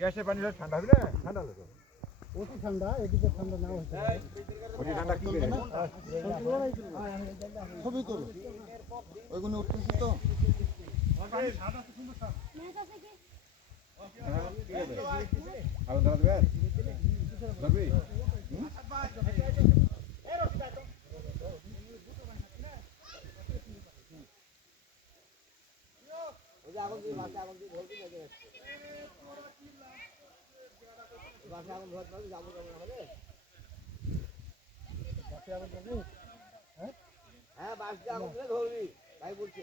গ্যাসের পানি ঠান্ডা হবে না? ঠান্ডা হলো অতি ঠান্ডা এদিকে ঠান্ডা না হচ্ছে ওটি ঠান্ডা কি করে? ছবি তোর ওইগুলো উঠতেছে তো। আগুন ধরা দেবে ধরবি? হ্যাঁ বাস দিয়ে আগুন দিয়ে ধরবি ভাই বলছে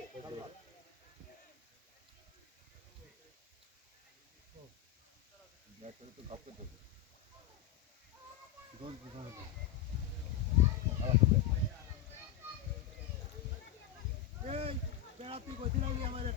এই বেড়া তুই কইছিলি যে আমারে দিয়ে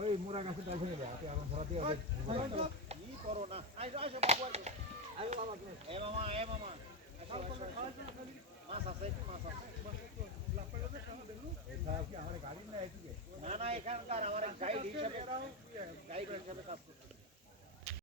ভিজে টাইম গাছে ধরবি একটা টাইম দিয়া ধরবি সে কি আগুন ধরা দেবে কিসে যাব তো ওই মুরা গাছে ডাল ভেঙে দেয় আগুন ধরা দিয়ে না না, এখানকার আমার গাইড হিসাবে গাইড হিসাবে কাজ করছে।